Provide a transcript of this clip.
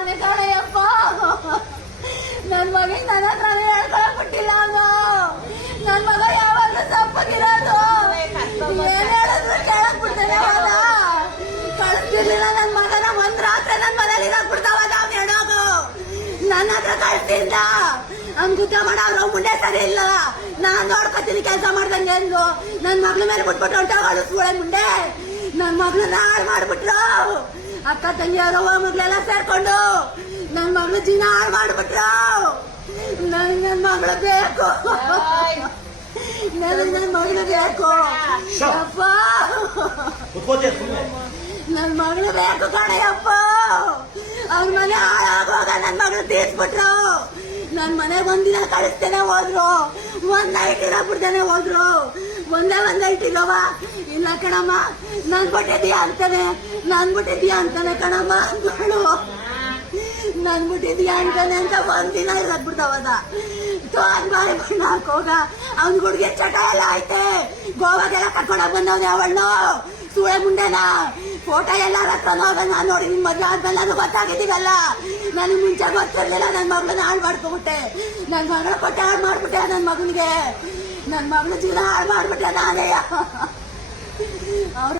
ಮನೆ ಕಣಯ್ಯಪ್ಪ ನನ್ ಮಗ ನನ್ನ ಹತ್ರನೇ ಹೇಳ್ಕೊಳಕ್ ಬಿಟ್ಟಿಲ್ಲ ಅವನು ನನ್ ಮಗ ಯಾವಾಗಲೂ ತಪ್ಪಾಗಿರೋದು ಏನ್ ಹೇಳಿದ್ರು ಕಳಿಸ್ತಿರ್ಲಿಲ್ಲ, ನನ್ ಮಗನ ಒಂದ್ ರಾತ್ರಿ ನನ್ ಮನೇಲಿ ಬಿಡ್ತಾವಾಗ ಅವ್ನು ಹೇಳೋದು ನನ್ನ ಹತ್ರ ಕಳಿಸ್ತಿದ್ದ. ಅವ್ನ್ ಗುದ್ದ ಮಾಡವ್ರು ಮುಂದೆ ಸರಿ ಇಲ್ಲ. ನಾನ್ ನೋಡ್ಕೊತೀನಿ ಕೆಲಸ ಮಾಡ್ದಂಗೆ ಅಂದು ನನ್ ಮಗ್ಳ ಮೇಲೆ ಬಿಟ್ಬಿಟ್ಟು ಹೊಂಟೋಗಳು ಸೂಳೆ ಮುಂದೆ. ನನ್ ಮಗ್ಳನ್ನ ಹಾಳು ಮಾಡ್ಬಿಟ್ರು ಅಕ್ಕ ತಂಗಿಯವರು ಮಗ್ಳೆಲ್ಲ ಸೇರ್ಕೊಂಡು ನನ್ ಮಗಳು ಜೀನ ಹಾಳು ಮಾಡ್ಬಿಟ್ರು. ನನ್ ನನ್ ಮಗಳು ಬೇಕು. ನನಗ್ ನನ್ ಮಗಳು ಬೇಕು. ಅಪ್ಪ ನನ್ ಮಗಳು ಬೇಕು ಕಣಯ್ಯಪ್ಪ ಅವ್ರ ಮನೆ ಹಾಳಾಗುವಾಗ ನನ್ ಮಗಳು ತೀರ್ಸ್ಬಿಟ್ರು. ನನ್ ಮನೆ ಒಂದಿನ ಕಳಿಸ್ತೇನೆ ಹೋದ್ರು. ಒಂದ್ ನೈಟ್ ಇರೋ ಬಿಡ್ದೇನೆ ಹೋದ್ರು. ಒಂದೇ ಒಂದ್ ನೈಟ್ ಇಲ್ಲ ಕಣಮ್ಮ, ನನ್ ಬಿಟ್ಟಿದ್ಯಾ ಅಂತಾನೆ, ನನ್ ಬಿಟ್ಟಿದ್ಯಾ ಅಂತಾನೆ ಕಣಮ್ಮ ಅಂದ್ಬಿಡು ನನ್ ಬಿಟ್ಟಿದ್ಯಾ ಅಂತಾನೆ ಅಂತ ಒಂದಿನ ಇರೋದ್ ಬಿಡ್ತಾವದ ತೋನ್ ಬಾಯಿ ಬಣ್ಣ ಹಾಕೋಗ. ಅವ್ನ ಗುಡ್ಗೆ ಚಟ ಎಲ್ಲ ಐತೆ. ಗೋವಾಗೆಲ್ಲ ಕರ್ಕೊಂಡೋಗ್ ಬಂದವನ ಅವಳು. ಸುಳೆ ಮುಂಡೆನ. ಫೋಟೋ ಎಲ್ಲ ರಕ್ತನ ನಾನು ನೋಡಿ, ನಿಮ್ ಮದ್ವೆ ಆದ್ಮೇಲೆ ಅದು ಗೊತ್ತಾಗಿದ್ದೀವಲ್ಲ. ನನಗೆ ಮುಂಚೆ ಗೊತ್ತಿರ್ಲಿಲ್ಲ ನನ್ನ ಮಗಳನ್ನ ಹಾಳು ಮಾಡ್ಕೊಬಿಟ್ಟೆ. ನನ್ನ ಮಗಳ ಕೊಟ್ಟೆ ಹಾಳು ಮಾಡ್ಬಿಟ್ಟೆ ನನ್ನ ಮಗನಿಗೆ. ನನ್ನ ಮಗಳ ಜೀವನ ಹಾಳು ಮಾಡ್ಬಿಟ್ಟೆ ನಾನೇ. ಅವ್ರು